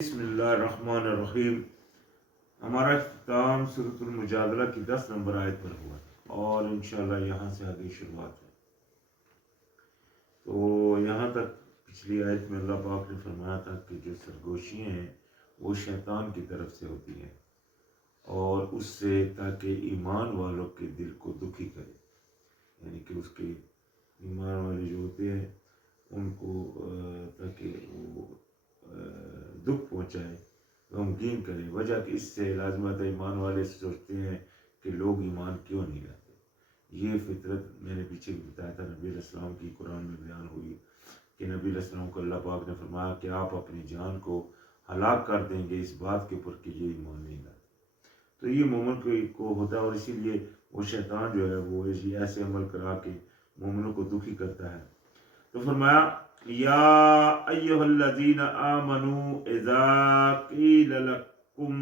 بسم اللہ الرحمن الرحیم۔ ہمارا اختتام سورۃ المجادلہ کی 10 نمبر آیت پر ہوا اور انشاءاللہ یہاں سے آگے شروعات ہے۔ تو یہاں تک پچھلی آیت میں اللہ پاک نے فرمایا تھا کہ جو سرگوشیاں ہیں وہ شیطان کی طرف سے ہوتی ہیں اور اس سے تاکہ ایمان والوں کے دل کو دکھی کرے، یعنی کہ اس کے ایمان والے جو ہوتے ہیں ان کو تاکہ وہ دکھ پہنچائے، غمگین کرے۔ وجہ کہ اس سے لازمت ایمان والے سوچتے ہیں کہ لوگ ایمان کیوں نہیں لاتے۔ یہ فطرت میں نے پیچھے بتایا تھا، نبی علیہ السلام کی قرآن میں بیان ہوئی کہ نبی علیہ السلام کو اللہ پاک نے فرمایا کہ آپ اپنی جان کو ہلاک کر دیں گے اس بات کے اوپر کہ یہ ایمان نہیں لاتے۔ تو یہ مومن کو ہوتا ہے، اور اسی لیے وہ شیطان جو ہے وہ ایسے عمل کرا کے مومنوں کو دکھی کرتا ہے۔ تو فرمایا یا ایھا الذین آمنوا اذا قیل لکم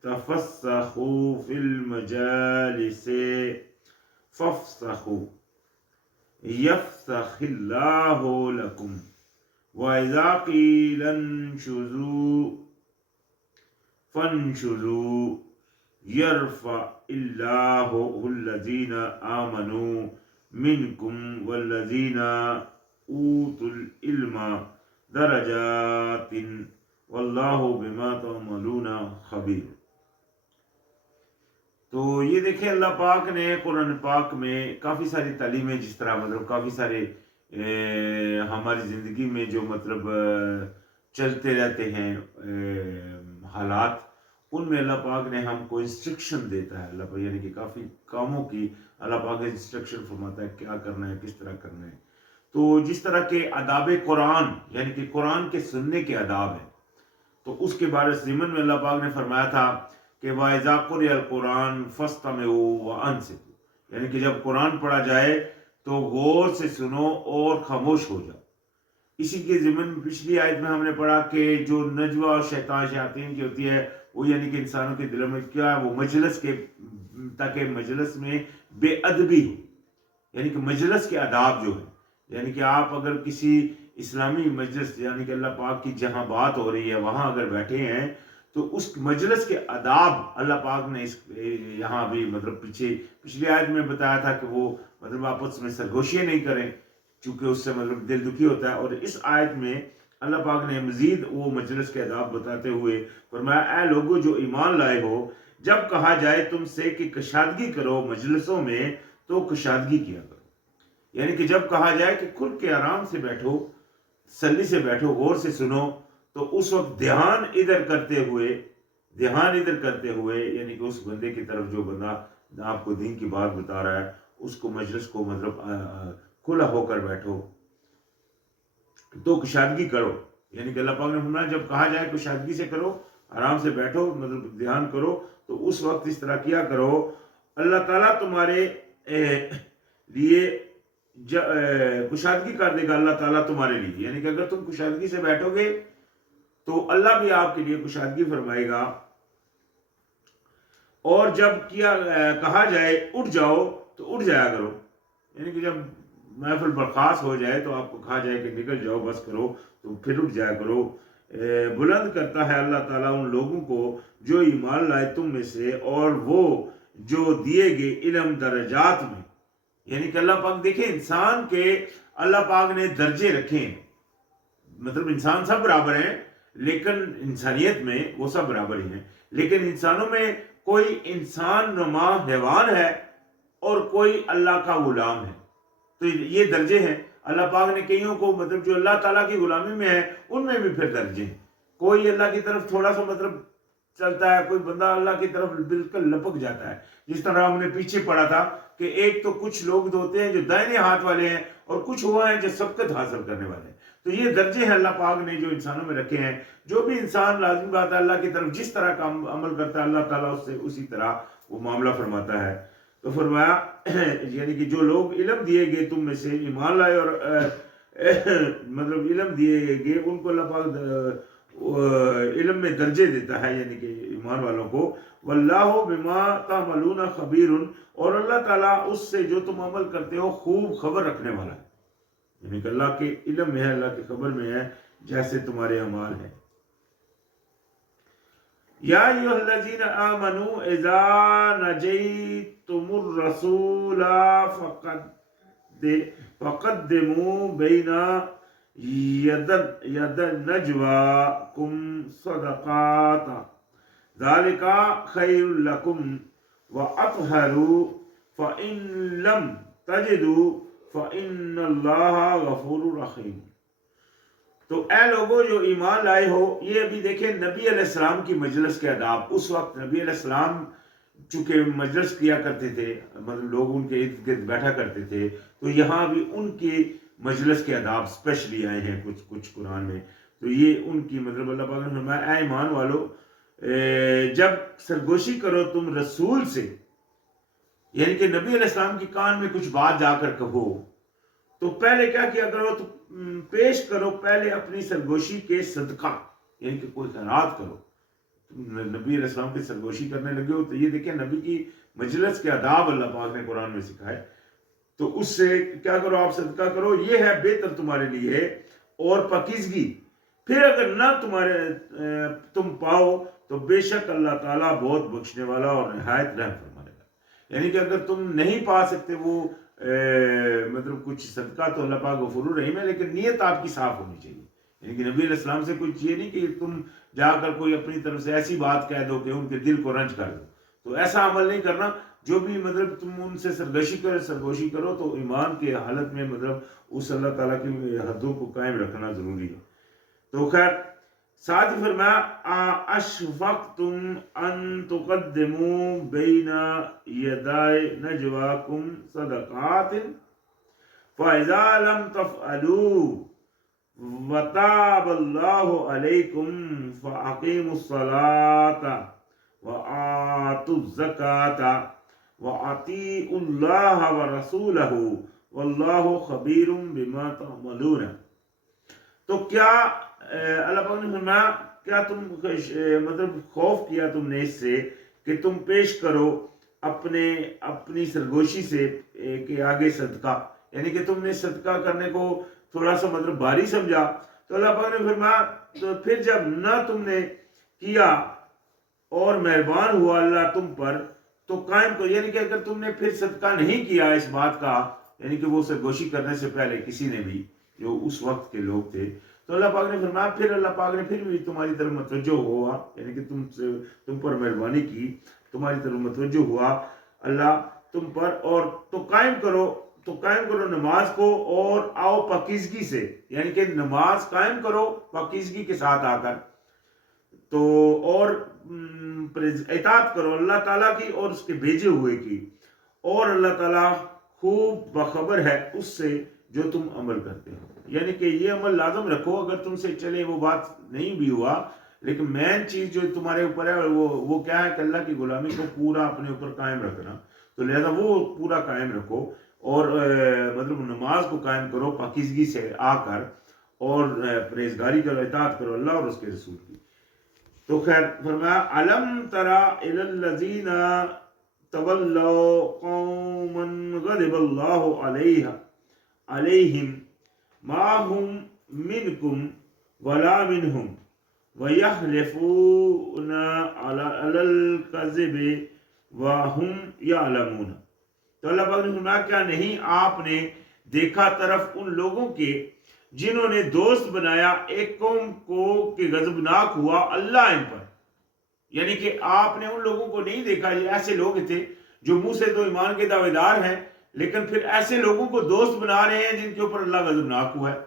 تفسحوا فی المجالس فافسحوا یفسح اللہ لکم واذا قیل انشزوا فانشزوا یرفع اللہ الذین آمنوا منکم والذین اوتوا العلم درجات واللہ بما تعملون خبیر۔ تو یہ دیکھیں اللہ پاک نے قرآن پاک میں کافی ساری تعلیمیں، جس طرح کافی سارے ہماری زندگی میں جو چلتے رہتے ہیں حالات، ان میں اللہ پاک نے ہم کو انسٹرکشن دیتا ہے۔ اللہ پاک یعنی کہ کافی کاموں کی اللہ پاک انسٹرکشن فرماتا ہے کیا کرنا ہے، کس طرح کرنا ہے۔ تو جس طرح کے آداب قرآن، یعنی کہ قرآن کے سننے کے آداب ہیں، تو اس کے بارے ضمن میں اللہ پاک نے فرمایا تھا کہ وَإِذَا قُرِئَ الْقُرْآنُ فَاسْتَمِعُوا وَأَنصِتُوا، یعنی کہ جب قرآن پڑھا جائے تو غور سے سنو اور خاموش ہو جاؤ۔ اسی کے ضمن پچھلی آیت میں ہم نے پڑھا کہ جو نجوہ اور شیاطین کی ہوتی ہے وہ یعنی کہ انسانوں کے دلوں میں کیا ہے، وہ مجلس کے تاکہ مجلس میں بے ادبی ہو، یعنی کہ مجلس کے آداب جو ہے، یعنی کہ آپ اگر کسی اسلامی مجلس یعنی کہ اللہ پاک کی جہاں بات ہو رہی ہے وہاں اگر بیٹھے ہیں تو اس مجلس کے آداب اللہ پاک نے یہاں بھی پچھلی آیت میں بتایا تھا کہ وہ آپس میں سرگوشیاں نہیں کریں چونکہ اس سے دل دکھی ہوتا ہے، اور اس آیت میں اللہ پاک نے مزید وہ مجلس کے آداب بتاتے ہوئے فرمایا اے لوگو جو ایمان لائے ہو، جب کہا جائے تم سے کہ کشادگی کرو مجلسوں میں تو کشادگی کیا کرو، یعنی کہ جب کہا جائے کہ کھل کے آرام سے بیٹھو، تسلی سے بیٹھو، غور سے سنو، تو اس وقت دھیان ادھر کرتے ہوئے یعنی کہ اس بندے کی طرف جو بندہ آپ کو دین کی بات بتا رہا ہے اس کو مجلس کو کھلا ہو کر بیٹھو تو کشادگی کرو، یعنی کہ اللہ پاک نے فرمایا جب کہا جائے کشادگی سے کرو، آرام سے بیٹھو، دھیان کرو، تو اس وقت اس طرح کیا کرو۔ اللہ تعالیٰ تمہارے لیے کشادگی کر دے گا، اللہ تعالیٰ تمہارے لیے، یعنی کہ اگر تم کشادگی سے بیٹھو گے تو اللہ بھی آپ کے لیے کشادگی فرمائے گا۔ اور جب کہا جائے اٹھ جاؤ تو اٹھ جایا کرو، یعنی کہ جب محفل برخاست ہو جائے تو آپ کو کہا جائے کہ نکل جاؤ بس کرو تو پھر اٹھ جایا کرو۔ بلند کرتا ہے اللہ تعالیٰ ان لوگوں کو جو ایمان لائے تم میں سے، اور وہ جو دیے گئے علم درجات میں، یعنی کہ اللہ پاک دیکھیں انسان کے اللہ پاک نے درجے رکھے ہیں، انسان سب برابر ہیں لیکن انسانیت میں وہ سب برابر ہی ہیں، لیکن انسانوں میں کوئی انسان نما حیوان ہے اور کوئی اللہ کا غلام ہے، تو یہ درجے ہیں۔ اللہ پاک نے کئیوں کو جو اللہ تعالیٰ کی غلامی میں ہے ان میں بھی پھر درجے ہیں، کوئی اللہ کی طرف تھوڑا سا چلتا ہے، کوئی بندہ اللہ کی طرف بالکل لپک جاتا ہے، جس طرح ہم نے پیچھے پڑھا تھا کہ ایک تو کچھ لوگ ہوتے ہیں جو دائیں ہاتھ والے ہیں اور کچھ ہوا ہیں جو سبقت حاصل کرنے والے ہیں، تو یہ درجے ہیں اللہ پاک نے جو انسانوں میں رکھے ہیں۔ جو بھی انسان لازم بات ہے اللہ کی طرف جس طرح کا عمل کرتا ہے اللہ تعالیٰ اس سے اسی طرح وہ معاملہ فرماتا ہے۔ تو فرمایا یعنی کہ جو لوگ علم دیے گئے تم میں سے، ایمان لائے اور علم دیے گئے ان کو اللہ پاک علم میں درجے دیتا ہے، یعنی کہ ایمان والوں کو۔ واللہ بما تعملون خبیر، اور اللہ تعالیٰ اس سے جو تم عمل کرتے ہو خوب خبر رکھنے والا ہے، یعنی کہ اللہ کے علم میں ہے، اللہ کی خبر میں ہے جیسے تمہارے اعمال ہیں۔ یا ایھا الذین آمنوا اذا نجیتم الرسول فقدموا بین ید نجواکم صدقات ذالک خیر لکم واطہر فإن لم تجدوا فإن اللہ غفور رحیم۔ تو اے لوگوں جو ایمان لائے ہو، یہ ابھی دیکھیں نبی علیہ السلام کی مجلس کے آداب۔ اس وقت نبی علیہ السلام چونکہ مجلس کیا کرتے تھے، مطلب لوگ ان کے ارد گرد بیٹھا کرتے تھے، تو یہاں بھی ان کی مجلس کے آداب اسپیشلی آئے ہیں کچھ قرآن میں۔ تو یہ ان کی مطلب اللہ پاک نے فرمایا اے ایمان والو، جب سرگوشی کرو تم رسول سے، یعنی کہ نبی علیہ السلام کے کان میں کچھ بات جا کر کہو، تو پہلے کیا کیا کرو؟ تو پیش کرو پہلے اپنی سرگوشی کے صدقہ، یعنی کہ کوئی خیرات کرو۔ نبی علیہ السلام کی سرگوشی کرنے لگے ہو، تو یہ دیکھیں نبی کی مجلس کے آداب اللہ پاک نے قرآن میں سکھائے۔ تو اس سے کیا کرو؟ آپ صدقہ کرو، یہ ہے بہتر تمہارے لیے، اور پاکیزگی۔ پھر اگر نہ تم پاؤ تو بے شک اللہ تعالیٰ بہت بخشنے والا اور نہایت رحم فرمائے گا۔ یعنی کہ اگر تم نہیں پا سکتے وہ مطلب کچھ صدقہ، تو اللہ پاک غفور الرحیم ہے، لیکن نیت آپ کی صاف ہونی چاہیے۔ یعنی کہ نبی علیہ السلام سے کچھ یہ نہیں کہ تم جا کر کوئی اپنی طرف سے ایسی بات کہہ دو کہ ان کے دل کو رنج کر دو، تو ایسا عمل نہیں کرنا۔ جو بھی مطلب تم ان سے سرگوشی کرو تو ایمان کے حالت میں مطلب اس اللہ تعالیٰ کی حدوں کو قائم رکھنا ضروری ہے۔ تو خیر ساتھ ہی فرمایا اشفقتم ان تقدموا بین یدی نجواکم صدقات فاذا لم تفعلوا وتاب اللہ علیکم فاقیموا الصلاۃ وآتوا الزکاۃ وأطیعوا اللہ ورسولہ واللہ خبیر بما تعملون۔ تو کیا اللہ پاک نے فرمایا کیا تم مطلب خوف کیا تم نے اس سے کہ تم پیش کرو اپنی سرگوشی سے کہ آگے صدقہ، یعنی کہ تم نے صدقہ کرنے کو تھوڑا سا مطلب بھاری سمجھا، تو اللہ پاک نے فرمایا تو پھر جب نہ تم نے کیا اور مہربان ہوا اللہ تم پر، تو قائم کرو۔ یعنی کہ اگر تم نے پھر صدقہ نہیں کیا اس بات کا، یعنی کہ وہ سرگوشی کرنے سے پہلے کسی نے بھی جو اس وقت کے لوگ تھے، تو اللہ پاک نے فرمایا پھر اللہ پاک نے پھر بھی تمہاری طرف متوجہ ہوا، یعنی کہ تم پر مہربانی کی، تمہاری طرف متوجہ ہوا اللہ تم پر، اور تو قائم کرو نماز کو، اور آؤ پاکیزگی سے، یعنی کہ نماز قائم کرو پاکیزگی کے ساتھ آ کر، تو اور اطاعت کرو اللہ تعالیٰ کی اور اس کے بھیجے ہوئے کی، اور اللہ تعالیٰ خوب باخبر ہے اس سے جو تم عمل کرتے ہو۔ یعنی کہ یہ عمل لازم رکھو، اگر تم سے چلے وہ بات نہیں بھی ہوا، لیکن مین چیز جو تمہارے اوپر ہے وہ کیا ہے کہ اللہ کی غلامی کو پورا اپنے اوپر قائم رکھنا، تو لہذا وہ پورا قائم رکھو، اور مطلب نماز کو قائم کرو پاکیزگی سے آ کر، اور پرہیزگاری کرو، اطاعت کرو اللہ اور اس کے رسول کی۔ تو خیر فرمایا علم تری الی الذین تولوا قوما غضب اللہ علیہم ما هم منکم ولا منہم ویحلفون علی الکذب وہم یعلمون۔ تو اللہ پاک نے فرمایا کیا نہیں آپ نے دیکھا طرف ان لوگوں کے جنہوں نے دوست بنایا ایک قوم کو کہ غضبناک ہوا اللہ ان پر، یعنی کہ آپ نے ان لوگوں کو نہیں دیکھا، یہ ایسے لوگ تھے جو منہ سے تو ایمان کے دعوے دار ہیں، لیکن پھر ایسے لوگوں کو دوست بنا رہے ہیں جن کے اوپر اللہ غضبناک ہوا ہے۔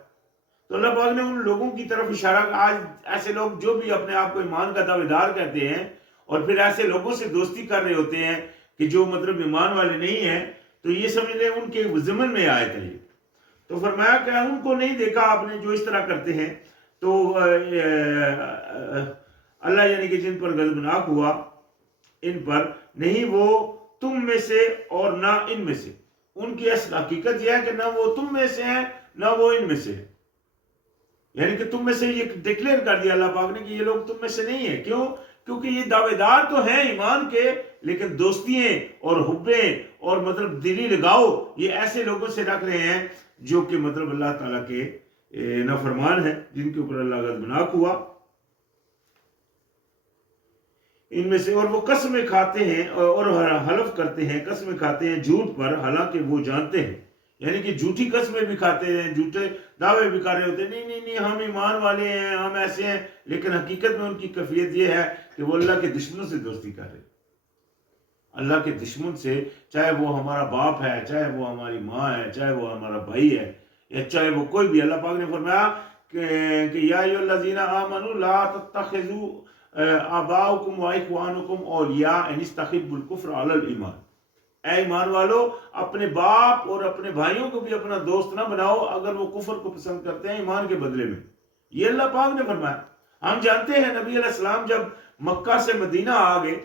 تو اللہ پاک نے ان لوگوں کی طرف اشارہ کیا، آج ایسے لوگ جو بھی اپنے آپ کو ایمان کا دعوے دار کہتے ہیں اور پھر ایسے لوگوں سے دوستی کر رہے ہوتے ہیں کہ جو مطلب ایمان والے نہیں ہیں، تو یہ سمجھ لیں ان کے ضمن میں آئے تھے۔ تو فرمایا کہ ان کو نہیں دیکھا آپ نے جو اس طرح کرتے ہیں، تو اللہ یعنی کہ جن پر غضبناک ہوا ان پر، نہیں وہ تم میں سے اور نہ ان میں سے۔ ان کی اصل حقیقت یہ ہے کہ نہ وہ تم میں سے ہیں نہ وہ ان میں سے ہیں، یعنی کہ تم میں سے یہ ڈکلیئر کر دیا اللہ پاک نے کہ یہ لوگ تم میں سے نہیں ہیں۔ کیوں؟ کیونکہ یہ دعوے دار تو ہیں ایمان کے، لیکن دوستیاں اور حبیں اور مطلب دلی لگاؤ یہ ایسے لوگوں سے رکھ رہے ہیں جو کہ مطلب اللہ تعالیٰ کے نافرمان ہیں جن کے اوپر اللہ غضبناک ہوا. ان میں سے اور وہ قسمیں کھاتے ہیں اور حلف کرتے ہیں، قسمیں کھاتے ہیں جھوٹ پر حالانکہ وہ جانتے ہیں. یعنی کہ جھوٹی قسمیں بھی کھاتے ہیں، جھوٹے دعوے بھی کر رہے ہوتے ہیں، نہیں نہیں نہیں ہم ایمان والے ہیں، ہم ایسے ہیں، لیکن حقیقت میں ان کی کیفیت یہ ہے کہ وہ اللہ کے دشمنوں سے دوستی کر رہے ہیں. اللہ کے دشمن سے، چاہے وہ ہمارا باپ ہے، چاہے وہ ہماری ماں ہے، چاہے وہ ہمارا بھائی ہے، یا چاہے وہ کوئی بھی. اللہ پاک نے فرمایا کہ یا ایھا الذین آمنوا لا تتخذوا آباءکم واخوانکم اولیاء ان استحبوا الکفر علی الایمان. اے ایمان والو، اپنے باپ اور اپنے بھائیوں کو بھی اپنا دوست نہ بناؤ اگر وہ کفر کو پسند کرتے ہیں ایمان کے بدلے میں. یہ اللہ پاک نے فرمایا. ہم جانتے ہیں نبی علیہ السلام جب مکہ سے مدینہ آ گئے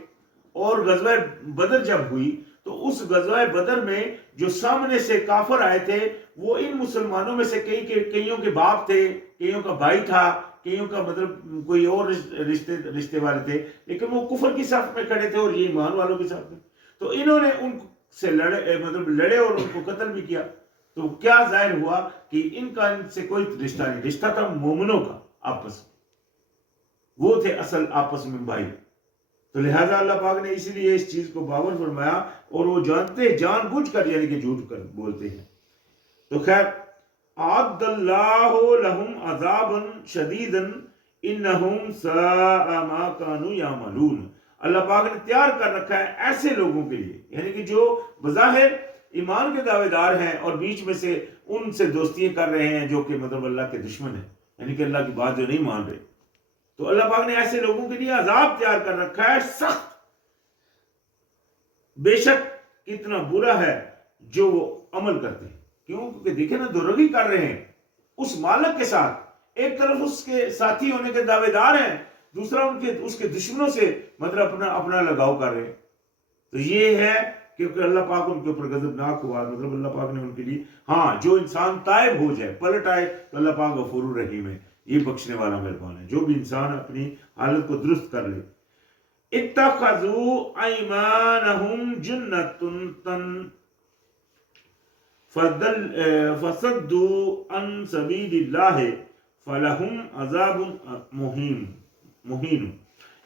اور غزوہ بدر جب ہوئی تو اس غزوہ بدر میں جو سامنے سے کافر آئے تھے وہ ان مسلمانوں میں سے کئیوں کے باپ تھے، کئیوں کا بھائی تھا، کئیوں کا مطلب کوئی اور رشتے والے تھے، لیکن وہ کفر کی صف میں کھڑے تھے اور یہ ایمان والوں کی صف میں. تو انہوں نے ان سے لڑے اور ان کو قتل بھی کیا. تو کیا ظاہر ہوا کہ ان کا ان سے کوئی رشتہ نہیں، رشتہ تھا مومنوں کا آپس میں، وہ تھے اصل آپس میں بھائی. تو لہٰذا اللہ پاک نے اسی لیے اس چیز کو باور فرمایا، اور وہ جانتے جان بوجھ کر یعنی کہ جھوٹ کر بولتے ہیں. تو خیر، اعد اللہ لہم عذابا شدیدا انہم ساء ما کانوا یعملون. اللہ پاک نے تیار کر رکھا ہے ایسے لوگوں کے لیے، یعنی کہ جو بظاہر ایمان کے دعوے دار ہیں اور بیچ میں سے ان سے دوستیاں کر رہے ہیں جو کہ مطلب اللہ کے دشمن ہیں، یعنی کہ اللہ کی بات جو نہیں مان رہے. تو اللہ پاک نے ایسے لوگوں کے لیے عذاب تیار کر رکھا ہے سخت. بے شک کتنا برا ہے جو وہ عمل کرتے ہیں. کیوں؟ کیونکہ دیکھیں نا، درگی کر رہے ہیں اس مالک کے ساتھ. ایک طرف اس کے ساتھی ہونے کے دعوے دار ہیں، دوسرا اس کے دشمنوں سے مطلب اپنا لگاؤ کر رہے ہیں. تو یہ ہے کیونکہ اللہ پاک ان کے اوپر غضبناک ہوا. مطلب اللہ پاک نے ان کے لیے، ہاں جو انسان تائب ہو جائے، پلٹ آئے، تو اللہ پاک غفور الرحیم ہے، یہ بخشنے والا مہربان ہے. جو بھی انسان اپنی حالت کو درست کر لے. اتخذوا ایمانہم جنۃ فصدوا عن سبیل اللہ فلہم عذاب مہین.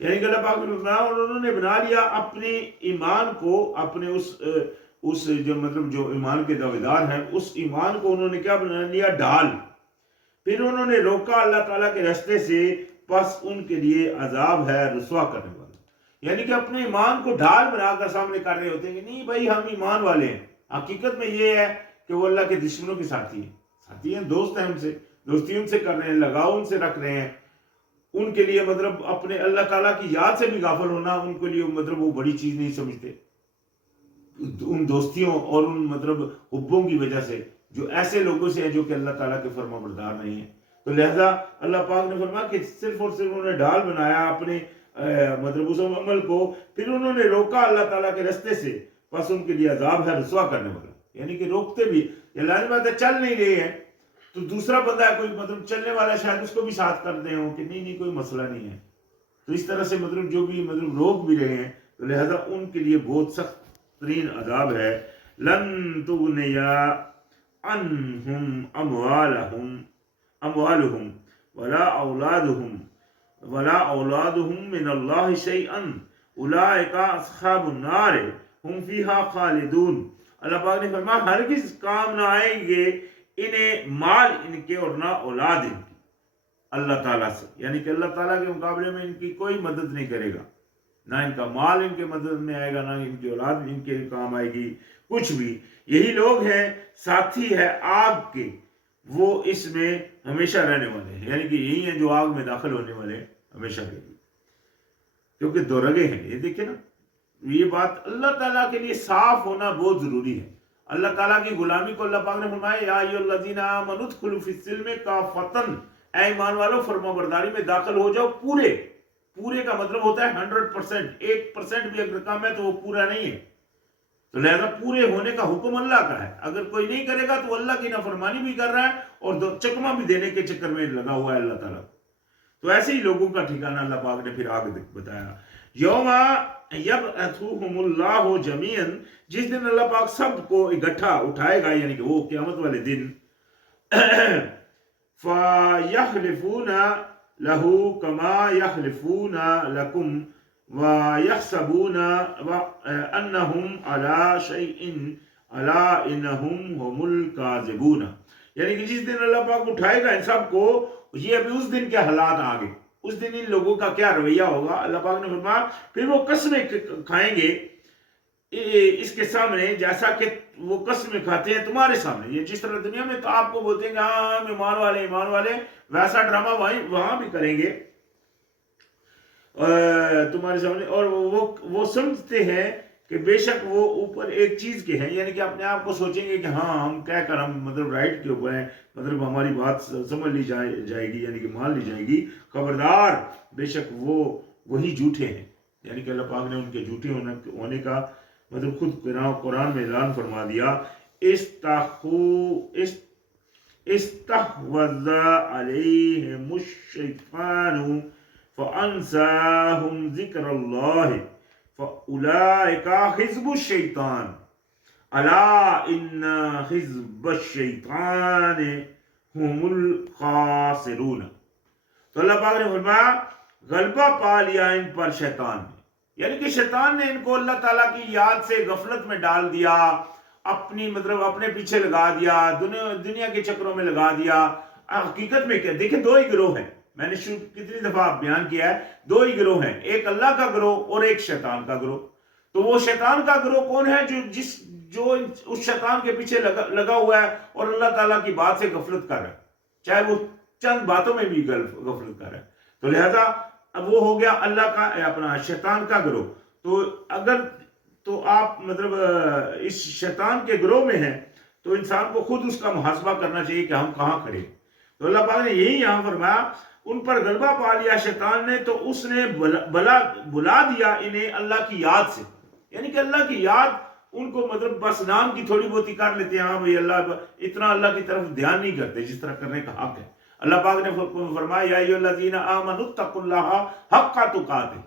یعنی کہ اللہ پاک نے فرمایا، اور انہوں نے بنا لیا اپنے ایمان کو، اپنے اس جو مطلب جو ایمان کے دعوے دار ہیں اس ایمان کو انہوں نے کیا بنا لیا؟ ڈھال. پھر انہوں نے روکا اللہ تعالیٰ کے راستے سے، پس ان کے لیے عذاب ہے رسوا کرنے والا. یعنی کہ اپنے ایمان کو ڈھال بنا کر سامنے کر رہے ہوتے ہیں کہ نہیں بھائی ہم ایمان والے ہیں. حقیقت میں یہ ہے کہ وہ اللہ کے دشمنوں کے ساتھی ہیں، دوست ہیں، ان سے دوستی ان سے کر رہے ہیں، لگاؤ ان سے رکھ رہے ہیں. ان کے لیے مطلب اپنے اللہ تعالیٰ کی یاد سے بھی غافل ہونا ان کے لیے مطلب وہ بڑی چیز نہیں سمجھتے. ان دوستیوں اور ان مطلب حبوں کی وجہ سے جو ایسے لوگوں سے ہیں جو کہ اللہ تعالیٰ کے فرما بردار نہیں ہیں. تو لہذا اللہ پاک نے فرمایا کہ صرف اور صرف انہوں نے ڈھال بنایا اپنے مطلب اس عمل کو، پھر انہوں نے روکا اللہ تعالیٰ کے راستے سے، پس ان کے لیے عذاب ہے رسوا کرنے والا. یعنی کہ روکتے بھی، یہ لازم بات ہے، چل نہیں رہے ہیں تو دوسرا بندہ ہے کوئی مطلب چلنے والا شاید اس کو بھی ساتھ کر دیں ہو کہ نہیں کوئی مسئلہ نہیں ہے. تو اس طرح سے مطلب جو بھی مطلب روک بھی رہے ہیں، تو لہذا ان کے لیے بہت سخت ترین عذاب ہے. لن تغنی عنہم اموالہم ولا اولادہم من اللہ شیئا اولئک اصحاب النار ہم فیہا خالدون. اللہ پاک نے فرمایا ہرگز کام نہ آئیں گے انہیں مال ان کے اور نہ اولاد ان کی اللہ تعالیٰ سے. یعنی کہ اللہ تعالیٰ کے مقابلے میں ان کی کوئی مدد نہیں کرے گا، نہ ان کا مال ان کے مدد میں آئے گا، نہ ان کی اولاد ان کے کام آئے گی، کچھ بھی. یہی لوگ ہیں ساتھی ہے آگ کے، وہ اس میں ہمیشہ رہنے والے ہیں. یعنی کہ یہی ہیں جو آگ میں داخل ہونے والے ہیں ہمیشہ کے لیے، کیونکہ دو رگے ہیں. یہ دیکھیں نا، یہ بات اللہ تعالیٰ کے لیے صاف ہونا بہت ضروری ہے. اللہ تعالیٰ کی غلامی کو اللہ پاک نے فرمایا یا ایھا الذین آمنوا ادخلوا فی السلم کافۃ، اے ایمان والو فرما برداری میں داخل ہو جاؤ پورے کا مطلب ہوتا ہے 100%. 1% بھی اگر کم ہے تو وہ پورا نہیں ہے. تو لہذا پورے ہونے کا حکم اللہ کا ہے. اگر کوئی نہیں کرے گا تو اللہ کی نافرمانی بھی کر رہا ہے اور چکمہ بھی دینے کے چکر میں لگا ہوا ہے اللہ تعالیٰ. تو ایسے ہی لوگوں کا ٹھکانہ اللہ پاک نے پھر آگے بتایا. یوم یبعثھم اللہ جمیعا، جس دن اللہ پاک سب کو اکٹھا اٹھائے گا، یعنی کہ وہ قیامت والے دن. فَيَحْلِفُونَ لَهُ كَمَا يَحْلِفُونَ لَكُمْ وَيَحْسَبُونَ أَنَّهُمْ عَلَى شَيْءٍ أَلَا إِنَّهُمْ هُمُ الْكَاذِبُونَ. یعنی کہ جس دن اللہ پاک اٹھائے گا ان سب کو، یہ ابھی اس دن کے حالات آگے، اس دن ان لوگوں کا کیا رویہ ہوگا. اللہ پاک نے فرمایا پھر وہ قسمیں کھائیں گے اس کے سامنے جیسا کہ وہ قسمیں کھاتے ہیں تمہارے سامنے. یہ جس طرح دنیا میں تو آپ کو بولتے ہیں کہ ہاں ہم ایمان والے، ویسا ڈرامہ وہاں بھی کریں گے تمہارے سامنے. اور وہ سمجھتے ہیں کہ بے شک وہ اوپر ایک چیز کے ہیں، یعنی کہ اپنے آپ کو سوچیں گے کہ ہاں ہم کہہ کر ہم مطلب رائٹ کے اوپر ہیں، مطلب ہماری بات سمجھ لی جائے گی، یعنی کہ مان لی جائے گی. خبردار بے شک وہی جھوٹے ہیں. یعنی کہ اللہ پاک نے ان کے جھوٹے ہونے کا مطلب خود قرآن میں اعلان فرما دیا. استحوذ علیہم الشیطان فَأَنْسَاهُمْ ذِكْرَ اللَّهِ فَأُولَئِكَ حِزْبُ الشَّيْطَانِ أَلَا إِنَّ حِزْبَ الشَّيْطَانِ هُمُ الْخَاسِرُونَ. تو اللہ پاک نے فرمایا غلبہ پا لیا ان پر شیطان نے، یعنی کہ شیطان نے ان کو اللہ تعالیٰ کی یاد سے غفلت میں ڈال دیا، اپنے پیچھے لگا دیا، دنیا کے چکروں میں لگا دیا. حقیقت میں کیا دیکھیں، دو ہی گروہ ہیں. میں نے کتنی دفعہ بیان کیا ہے، دو ہی گروہ ہیں، ایک اللہ کا گروہ اور ایک شیطان کا گروہ. تو وہ شیطان کا گروہ کون ہے؟ جو اس شیطان کے پیچھے لگا ہوا ہے اور اللہ تعالیٰ کی بات سے غفلت کر رہا ہے، چاہے وہ چند باتوں میں بھی غفلت کر رہا ہے. تو لہذا اب وہ ہو گیا اللہ کا اپنا شیطان کا گروہ. تو آپ مطلب اس شیطان کے گروہ میں ہیں تو انسان کو خود اس کا محاسبہ کرنا چاہیے کہ ہم کہاں کھڑے. تو اللہ پاک نے یہی یہاں فرمایا ان پر غلبہ پا لیا شیطان نے، تو اس نے بلا دیا انہیں اللہ کی یاد سے. یعنی کہ اللہ کی یاد ان کو مطلب بس نام کی تھوڑی بہت ہی کر لیتے ہیں، ہاں بھائی اللہ، اتنا اللہ کی طرف دھیان نہیں کرتے جس طرح کرنے کا حق ہے. اللہ پاک نے فرمایا یا ایھا الذین آمنوا اتقوا اللہ حق تقاتہ،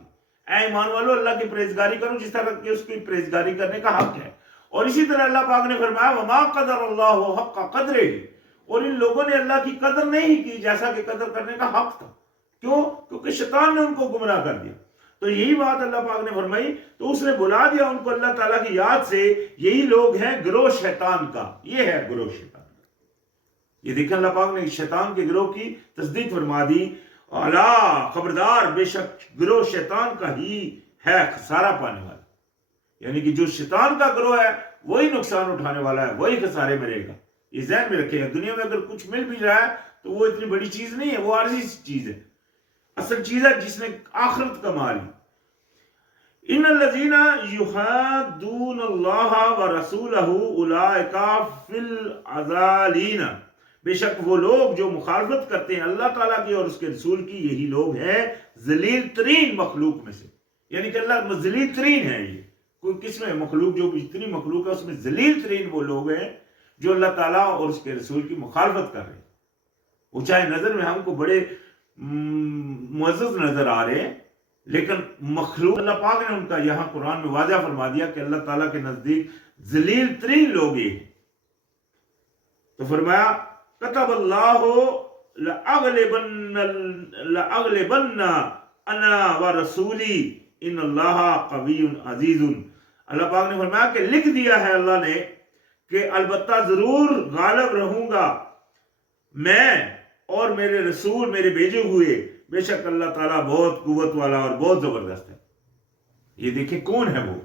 اے ایمان والو اللہ کی پرہیزگاری کرو جس طرح کہ اس کی پرہیزگاری کرنے کا حق ہے. اور اسی طرح اللہ پاک نے فرمایا وما قدر اللہ حق قدرہ، اور ان لوگوں نے اللہ کی قدر نہیں کی جیسا کہ قدر کرنے کا حق تھا. کیوں؟ کیونکہ شیطان نے ان کو گمراہ کر دیا. تو یہی بات اللہ پاک نے فرمائی، تو اس نے بلا دیا ان کو اللہ تعالیٰ کی یاد سے. یہی لوگ ہیں گروہ شیطان کا، یہ ہے گروہ شیطان کا. یہ دیکھیں اللہ پاک نے شیطان کے گروہ کی تصدیق فرما دی. الا خبردار بے شک گروہ شیطان کا ہی ہے خسارہ پانے والا. یعنی کہ جو شیطان کا گروہ ہے وہی نقصان اٹھانے والا ہے، وہی خسارے میں رہے گا. یہ ذہن میں رکھے. دنیا میں اگر کچھ مل بھی رہا ہے تو وہ اتنی بڑی چیز نہیں ہے، وہ عارضی چیز ہے. اصل چیز ہے جس نے آخرت کما لی. ان الذین یحادون اللہ ورسولہ اولئک فی الضالین، بے شک وہ لوگ جو مخالفت کرتے ہیں اللہ تعالیٰ کی اور اس کے رسول کی، یہی لوگ ہیں ذلیل ترین مخلوق میں سے. یعنی کہ اللہ ذلیل ترین ہے. یہ کوئی کس میں مخلوق، جو جتنی مخلوق ہے اس میں ذلیل ترین وہ لوگ ہیں جو اللہ تعالیٰ اور اس کے رسول کی مخالفت کر رہے ہیں. وہ چاہے نظر میں ہم کو بڑے معزز نظر آ رہے ہیں، لیکن مخلوق اللہ پاک نے ان کا یہاں قرآن میں واضح فرما دیا کہ اللہ تعالیٰ کے نزدیک ذلیل ترین لوگ یہ ہیں. تو فرمایا کتب اللہ لأغلبن انا ورسولی ان اللہ قوی عزیز. اللہ پاک نے فرمایا کہ لکھ دیا ہے اللہ نے کہ البتہ ضرور غالب رہوں گا میں اور میرے رسول، میرے بھیجے ہوئے، بے شک اللہ تعالیٰ بہت قوت والا اور بہت زبردست ہے. یہ دیکھیں کون ہے وہ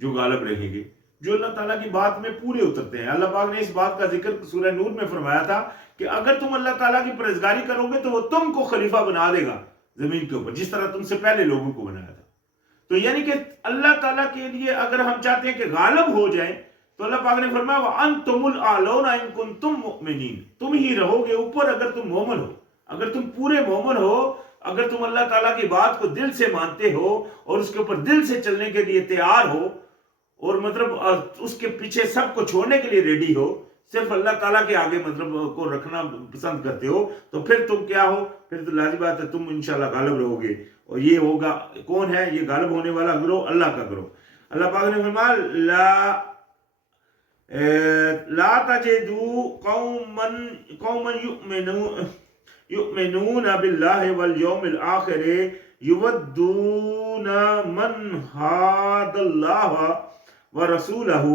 جو غالب رہیں گے، جو اللہ تعالیٰ کی بات میں پورے اترتے ہیں. اللہ پاک نے اس بات کا ذکر سورہ نور میں فرمایا تھا کہ اگر تم اللہ تعالیٰ کی پرہیزگاری کرو گے تو وہ تم کو خلیفہ بنا دے گا زمین کے اوپر، جس طرح تم سے پہلے لوگوں کو بنایا تھا. تو یعنی کہ اللہ تعالیٰ کے لیے اگر ہم چاہتے ہیں کہ غالب ہو جائیں تو اللہ پاک نے فرمایا وَأَنْتُمُ الْأَعْلَوْنَ إِن كُنتُم مُؤْمِنِينَ، تم ہی رہو گے اوپر اگر تم مومن ہو. اگر تم پورے مومن ہو، اگر تم اللہ تعالیٰ کی بات کو دل سے مانتے ہو اور اس کے اوپر دل سے چلنے کے لیے تیار ہو اور مطلب اس کے پیچھے سب کو چھوڑنے کے لیے ریڈی ہو، صرف اللہ تعالیٰ کے آگے مطلب کو رکھنا پسند کرتے ہو، تو پھر تم کیا ہو؟ پھر تو لازم بات ہے تم انشاءاللہ غالب رہو گے. اور یہ ہوگا کون ہے یہ غالب ہونے والا گروہ؟ اللہ کا گروہ. اللہ پاک نے فرمایا لا تجدوا قوما یؤمنون باللہ والیوم الآخر یودون من حاد اللہ ورسولہ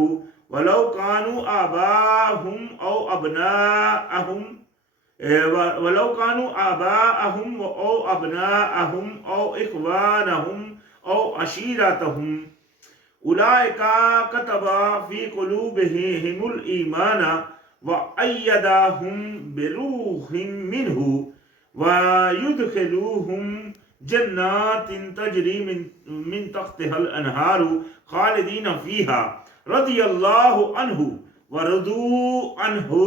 ولو كانوا آباءهم أو أبناءهم أو أبناءهم أو إخوانهم أو عشيرتهم أولئك كتب في قلوبهم الإيمان وأيدهم بروح منه ويدخلوهم جنات تجري من تحتها الأنهار خالدين فيها رضی اللہ عنہ ورضوا عنہ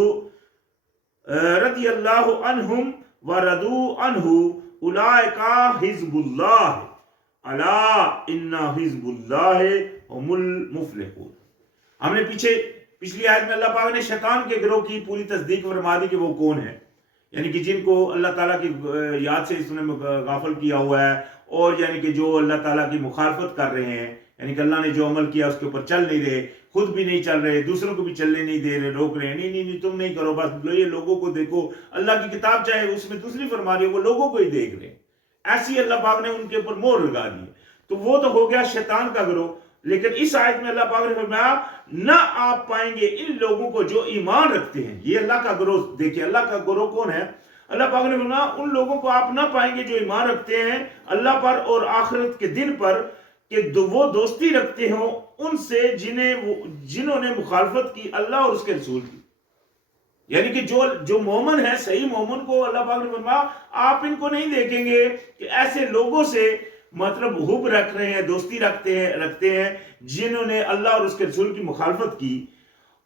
رضی اللہ عنہم ورضوا عنہ اولئک حزب اللہ الا ان حزب اللہ هم المفلحون۔ ہم نے پچھلی آیت میں اللہ پاک نے شیطان کے گروہ کی پوری تصدیق فرما دی کہ وہ کون ہے، یعنی کہ جن کو اللہ تعالیٰ کی یاد سے اس نے غافل کیا ہوا ہے، اور یعنی کہ جو اللہ تعالیٰ کی مخالفت کر رہے ہیں، یعنی کہ اللہ نے جو عمل کیا اس کے اوپر چل نہیں رہے، خود بھی نہیں چل رہے، دوسروں کو بھی چلنے نہیں دے رہے، روک رہے ہیں، نہیں تم نہیں کرو، بس یہ لوگوں کو دیکھو، اللہ کی کتاب چاہے اس میں دوسری فرما رہی ہے، وہ لوگوں کو ہی دیکھ رہے ہیں، ایسی اللہ پاک نے ان کے اوپر مہر لگا دی۔ تو وہ تو ہو گیا شیطان کا گروہ، لیکن اس آیت میں اللہ پاک نے فرمایا نہ آپ پائیں گے ان لوگوں کو جو ایمان رکھتے ہیں۔ یہ اللہ کا گروہ دیکھیں، اللہ کا گروہ کون ہے؟ اللہ پاک نے فرمایا ان لوگوں کو آپ نہ پائیں گے جو ایمان رکھتے ہیں اللہ پر اور آخرت کے دن پر، کہ وہ دوستی رکھتے ہوں ان سے جنہوں نے مخالفت کی اللہ اور اس کے رسول کی۔ یعنی کہ جو مومن ہے، صحیح مومن کو اللہ پاک نے فرمایا آپ ان کو نہیں دیکھیں گے کہ ایسے لوگوں سے مطلب حب رکھ رہے ہیں، دوستی رکھتے ہیں جنہوں نے اللہ اور اس کے رسول کی مخالفت کی،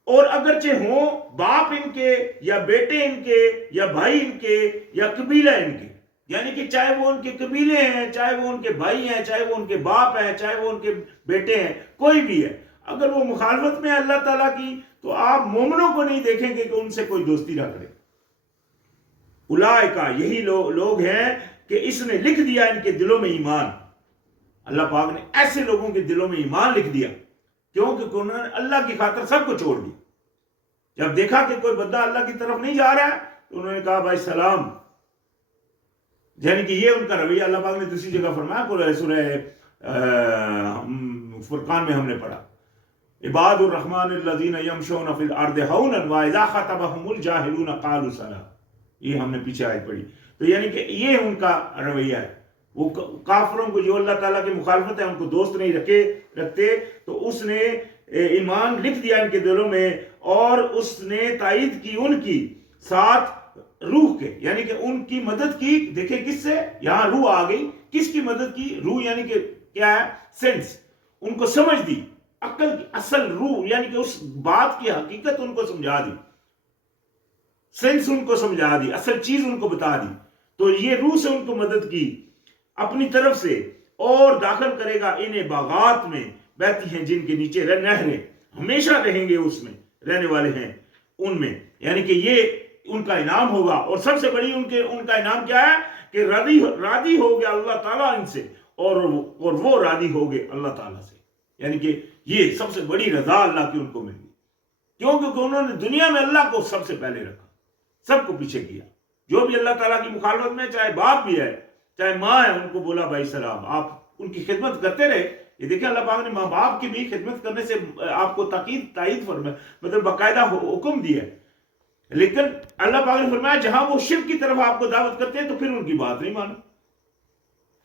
اور اگرچہ ہوں باپ ان کے یا بیٹے ان کے یا بھائی ان کے یا قبیلہ ان کے، یعنی کہ چاہے وہ ان کے قبیلے ہیں، چاہے وہ ان کے بھائی ہیں، چاہے وہ ان کے باپ ہیں، چاہے وہ ان کے بیٹے ہیں، کوئی بھی ہے، اگر وہ مخالفت میں ہے اللہ تعالیٰ کی تو آپ مومنوں کو نہیں دیکھیں گے کہ ان سے کوئی دوستی رکھ رہے۔ اولئک یہی لوگ ہیں کہ اس نے لکھ دیا ان کے دلوں میں ایمان۔ اللہ پاک نے ایسے لوگوں کے دلوں میں ایمان لکھ دیا کیونکہ انہوں نے اللہ کی خاطر سب کو چھوڑ دیا۔ جب دیکھا کہ کوئی بندہ اللہ کی طرف نہیں جا رہا ہے تو انہوں نے کہا بھائی سلام، یعنی کہ یہ ان کا رویہ اللہ پاک نے دوسری جگہ فرمایا، سورہ فرقان میں ہم نے پڑھا عباد الرحمن الذین یمشون فی الارض ہونا واذا خاطبهم الجاہلون قالوا سلام، یہ ہم نے پیچھے آیت پڑھی۔ تو یعنی کہ یہ ان کا رویہ ہے، وہ کافروں کو جو اللہ تعالیٰ کی مخالفت ہے ان کو دوست نہیں رکھتے، تو اس نے ایمان لکھ دیا ان کے دلوں میں، اور اس نے تائید کی ان کی ساتھ روح کے، یعنی کہ ان کی مدد کی۔ دیکھیں کس سے، یہاں روح آ گئی، کس کی مدد کی؟ روح یعنی کہ کیا ہے؟ سینس، ان کو سمجھ دی، عقل کی اصل روح یعنی کہ اس بات کی حقیقت ان کو سمجھا دی، سینس ان کو سمجھا دی، اصل چیز ان کو بتا دی۔ تو یہ روح سے ان کو مدد کی اپنی طرف سے، اور داخل کرے گا انہیں باغات میں بہتی ہیں جن کے نیچے نہریں، ہمیشہ رہیں گے، اس میں رہنے والے ہیں ان میں، یعنی کہ یہ ان کا انعام ہوگا۔ اور سب سے بڑی ان کا انعام کیا ہے کہ راضی ہو گیا اللہ تعالیٰ ان سے، اور وہ راضی ہو گئے اللہ تعالیٰ سے، یعنی کہ یہ سب سے بڑی رضا اللہ کی ان کو مل گئی، کیونکہ انہوں نے دنیا میں اللہ کو سب سے پہلے رکھا، سب کو پیچھے کیا۔ جو بھی اللہ تعالیٰ کی مخالفت میں، چاہے باپ بھی ہے چاہے ماں ہے، ان کو بولا بھائی سلام، آپ ان کی خدمت کرتے رہے۔ یہ دیکھیں اللہ پاک نے ماں باپ کی بھی خدمت کرنے سے آپ کو تائید فرمایا، مطلب باقاعدہ حکم دیا ہے، لیکن اللہ پاک نے فرمایا جہاں وہ شرک کی طرف آپ کو دعوت کرتے ہیں تو پھر ان کی بات نہیں مانو،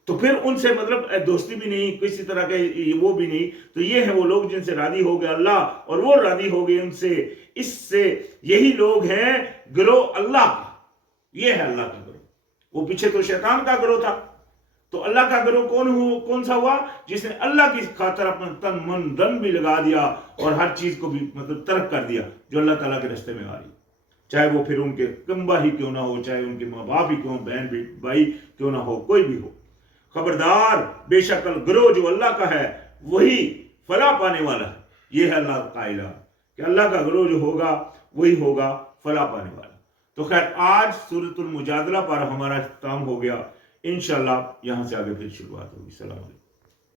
تو پھر ان سے مطلب دوستی بھی نہیں، کسی طرح کے وہ بھی نہیں۔ تو یہ ہیں وہ لوگ جن سے راضی ہو گیا اللہ، اور وہ راضی ہو گئے ان سے، اس سے یہی لوگ ہیں گروہ اللہ کا، یہ ہے اللہ کا گروہ۔ وہ پیچھے تو شیطان کا گروہ تھا، تو اللہ کا گروہ کون سا ہوا؟ جس نے اللہ کی خاطر اپنا تن من دن بھی لگا دیا اور ہر چیز کو بھی مطلب ترک کر دیا جو اللہ تعالیٰ کے راستے میں آ رہی، چاہے وہ پھر ان کے کنبا ہی کیوں نہ ہو، چاہے ان کے ماں باپ ہی کیوں، بہن بھائی کیوں نہ ہو، کوئی بھی ہو۔ خبردار، بے شک گروہ جو اللہ کا ہے وہی فلاح پانے والا ہے۔ یہ ہے اللہ کا اعلان کہ اللہ کا گروہ جو ہوگا وہی ہوگا فلاح پانے والا۔ تو خیر آج سورۃ المجادلہ پر ہمارا اختتام ہو گیا، انشاءاللہ یہاں سے آگے پھر شروعات ہوگی۔ السلام علیکم۔